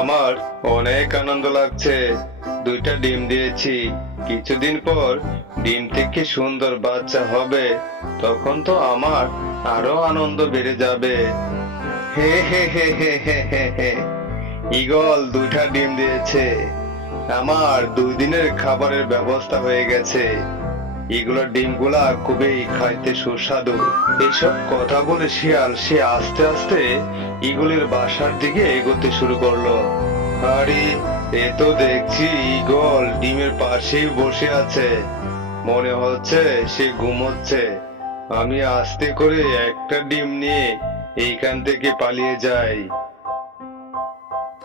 আমার অনেক আনন্দ লাগছে। দুইটা ডিম দিয়েছি, কিছুদিন পর ডিম থেকে সুন্দর বাচ্চা হবে, তখন তো আমার আরো আনন্দ বেড়ে যাবে। হে হে হে হে হে হে হে। ঈগল দুইটা ডিম দিয়েছে, আমার 2 দিনের খাবারের ব্যবস্থা হয়ে গেছে। এগুলোর ডিমগুলা খুবই খাইতে সুস্বাদু। এইসব কথা বলে শিয়াল সে আস্তে আস্তে ঈগলের বাসার দিকে এগোতে শুরু করলো। আরে, এ তো দেখছি ঈগল ডিমের পাশেই বসে আছে, মনে হচ্ছে সে ঘুমোচ্ছে। আমি আস্তে করে একটা ডিম নিয়ে এইখান থেকে পালিয়ে যাই।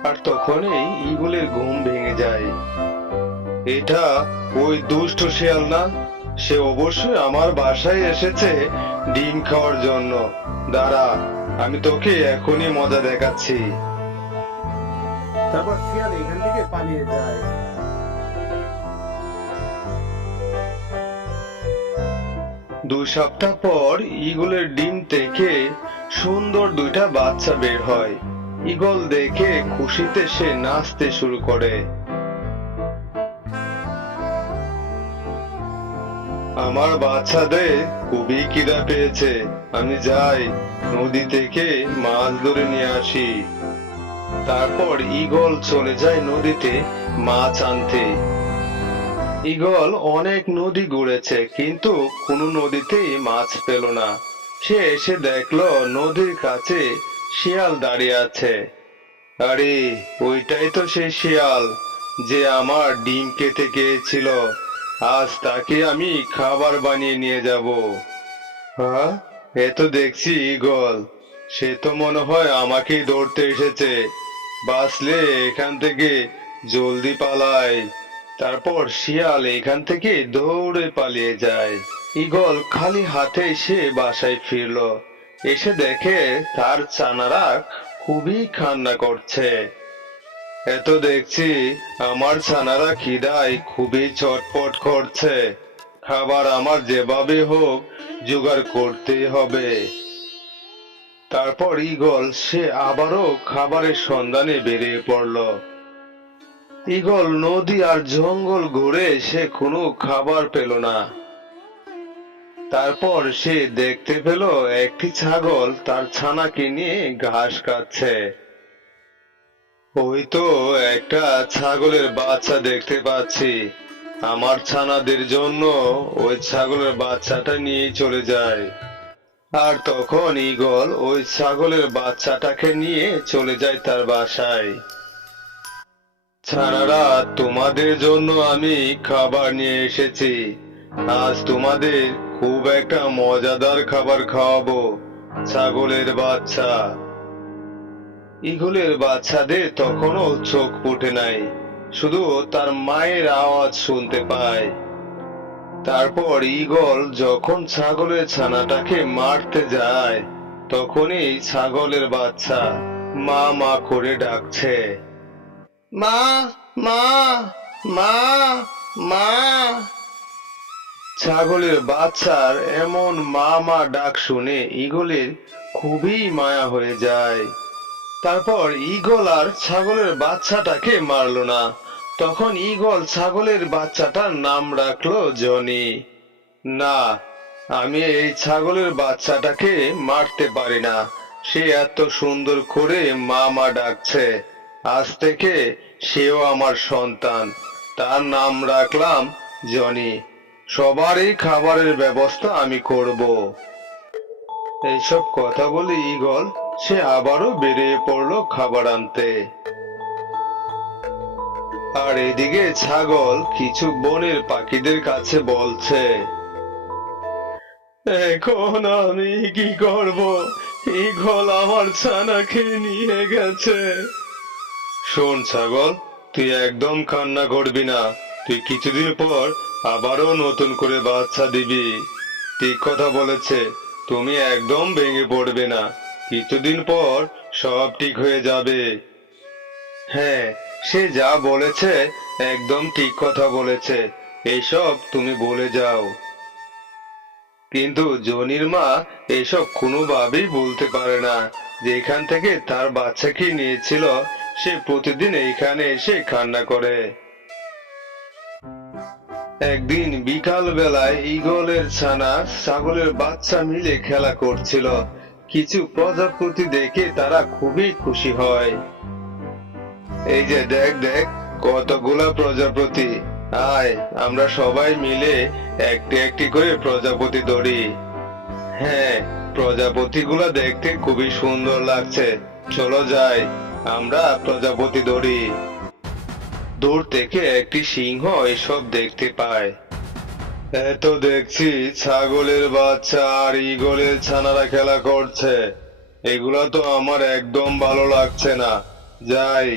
আর তখনই ঈগলের ঘুম ভেঙে যায়। এটা ওই দুষ্ট শিয়াল না? সে অবশ্যই আমার বাসায় এসেছে ডিম খাওয়ার জন্য। দাঁড়া, আমি তোকে এখনই মজা দেখাচ্ছি। তারপর শিয়াল এখান থেকে পালিয়ে যায়। 2 সপ্তাহ পর ঈগলের ডিম থেকে সুন্দর দুইটা বাচ্চা বের হয়। ঈগল দেখে খুশিতে সে নাচতে শুরু করে। আমার বাচ্চাদের খুবই খিদা পেয়েছে, আমি যাই নদী থেকে মাছ ধরে নিয়ে আসি। তারপর ঈগল চলে যায় নদীতে মাছ আনতে। ঈগল অনেক নদী ঘুরেছে, কিন্তু কোনো নদীতেই মাছ পেল না। সে এসে দেখলো নদীর কাছে শিয়াল দাঁড়িয়ে আছে। আরে, ওইটাই তো সেই শিয়াল যে আমার ডিম খেতে গিয়েছিল। আজ তাকে আমি খাবার বানিয়ে নিয়ে যাব। হ্যাঁ, এ তো দেখছি ঈগল। সে তো মনে হয় আমাকেই ধরতে এসেছে। বাঁচলে এখান থেকে জলদি পালাই। তারপর শিয়াল এখান থেকে দৌড়ে পালিয়ে যায়। ঈগল খালি হাতে সে বাসায় ফিরলো। এসে দেখে তার ছানারা খুবই কান্না করছে। এত দেখছি আমার ছানারা খিদায় খুবই চটপট করছে। খাবার আমার যেভাবে হোক জোগাড় করতেই হবে। তারপর ঈগল সে আবারও খাবারের সন্ধানে বেরিয়ে পড়ল। ঈগল নদী আর জঙ্গল ঘুরে সে কোনো খাবার পেল না। তারপর সে দেখতে পেল একটি ছাগল তার ছানাকে নিয়ে ঘাস খাচ্ছে। ওই তো একটা ছাগলের বাচ্চা দেখতে পাচ্ছি। আমার ছানাদের জন্য ওই ছাগলের বাচ্চাটা নিয়ে চলে যায়। আর তখন ঈগল ওই ছাগলের বাচ্চাটাকে নিয়ে চলে যায় তার বাসায়। ছানারা, তোমাদের জন্য আমি খাবার নিয়ে এসেছি। আজ তোমাদের খুব একটা মজাদার খাবার খাওয়াবো। ছাগলের বাচ্চা। ঈগলের বাচ্চাদের তখনও চোখ ফুটে নাই, শুধু তার মায়ের আওয়াজ শুনতে পায়। তারপর ঈগল যখন ছাগলের ছানাটাকে মারতে যায়, তখনই ছাগলের বাচ্চা মা মা করে ডাকছে। মা, মা, মা, মা। ছাগলের বাচ্চার এমন মা মা ডাক শুনে ঈগলের খুবই মায়া হয়ে যায়। তারপর ঈগল আর ছাগলের বাচ্চাটাকে মারলো না। তখন ঈগল ছাগলের বাচ্চাটার নাম রাখলো জনি। না, আমি এই ছাগলের বাচ্চাটাকে মারতে পারি না। সে এত সুন্দর করে মা মা ডাকছে। আজ থেকে সেও আমার সন্তান। তার নাম রাখলাম জনি। সবারই খাবারের ব্যবস্থা আমি করব। এইসব কথা বলে ঈগল সে আবারও বেরিয়ে পড়লো খাবার আনতে। আর এদিকে ছাগল কিছু বনের পাখিদের কাছে বলছে, এখন আমি কি করব? ঈগল আমার ছানাকে নিয়ে গেছে। শোন ছাগল, তুই একদম কান্না করবি না। তুই কিছুদিন পর আবারও নতুন করে বাচ্চা দিবি। ঠিক কথা বলেছে, তুমি একদম ভেঙে পড়বে না। কিছুদিন পর সব ঠিক হয়ে যাবে। হ্যাঁ, সে যা বলেছে একদম ঠিক কথা বলেছে। এইসব তুমি বলে যাও। কিন্তু জনির মা এসব কোনোভাবেই বলতে পারে না যে এখান থেকে তার বাচ্চাকে নিয়েছিল সে প্রতিদিন এইখানে এসে কান্না করে। একদিন বিকাল বেলায় ঈগলের ছানা ছাগলের বাচ্চা মিলে খেলা করছিল। কিছু প্রজাপতি দেখে তারা খুবই খুশি হয়। এই যে দেখ দেখ কতগুলা প্রজাপতি, আয় আমরা সবাই মিলে একটি একটি করে প্রজাপতি ধরি। হ্যাঁ, প্রজাপতিগুলা দেখতে খুবই সুন্দর লাগছে, চলো যাই আমরা প্রজাপতি ধরি। দূর থেকে একটি সিংহ এসব দেখতে পায়। এত দেখছি ছাগলের বাচ্চা আর ঈগলের ছানারা খেলা করছে, এগুলা তো আমার একদম ভালো লাগছে না। যাই,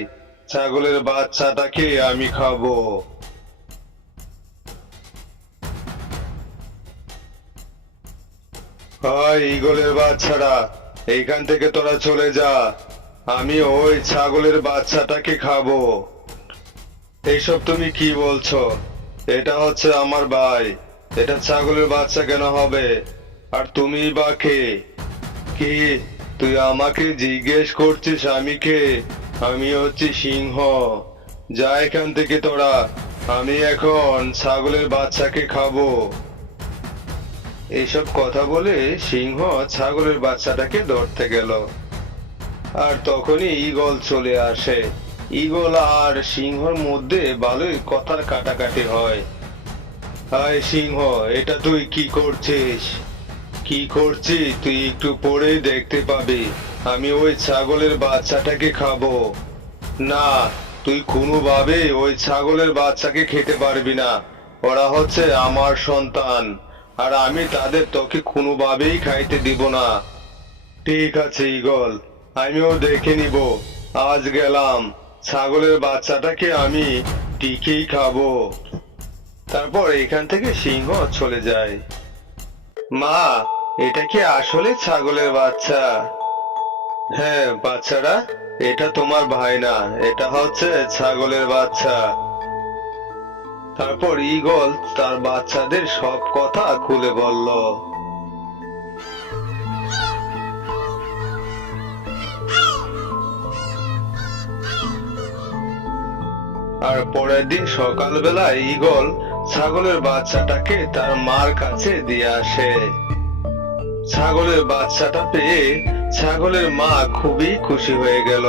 ছাগলের বাচ্চাটাকে আমি খাবো। হাই ঈগলের বাচ্চারা, এইখান থেকে তোরা চলে যা, আমি ওই ছাগলের বাচ্চাটাকে খাবো। এইসব তুমি কি বলছো? এটা হচ্ছে আমার ভাই, এটা ছাগলের বাচ্চা কেন হবে? আর তুমি বা কে? কি তুই আমাকে জিজ্ঞেস করছিস আমি কে? আমি হচ্ছি সিংহ। যা এখান থেকে তোরা, আমি এখন ছাগলের বাচ্চাকে খাবো। এইসব কথা বলে সিংহ ছাগলের বাচ্চাটাকে ধরতে গেল। আর তখনই ঈগল চলে আসে। ঈগল আর সিংহর মধ্যে ভালোই কথার কাটাকাটি হয়। হাই সিংহ, এটা তুই কি করছিস? কি করছিস তুই একটু পরেই দেখতে পাবি, আমি ওই ছাগলের বাচ্চাটাকে খাবো। না, তুই কোনোভাবে ওই ছাগলের বাচ্চাকে খেতে পারবি না, ওরা হচ্ছে আমার সন্তান, আর আমি তাদের তোকে কোনোভাবেই খাইতে দিব না। ঠিক আছে ঈগল, আমিও দেখে নিব। আজ গেলাম, ছাগলের বাচ্চাটাকে আমি ঠিকই খাবো। তারপর এখান থেকে সিংহ চলে যায়। মা, এটা কি আসলে ছাগলের বাচ্চা? হ্যাঁ বাচ্চারা, এটা তোমার ভাই না, এটা হচ্ছে ছাগলের বাচ্চা। তারপর ঈগল তার বাচ্চাদের সব কথা খুলে বলল। আর পরের দিন সকালবেলা ঈগল ছাগলের বাচ্চাটাকে তার মার কাছে দিয়ে আসে। ছাগলের বাচ্চাটা পেয়ে ছাগলের মা খুবই খুশি হয়ে গেল।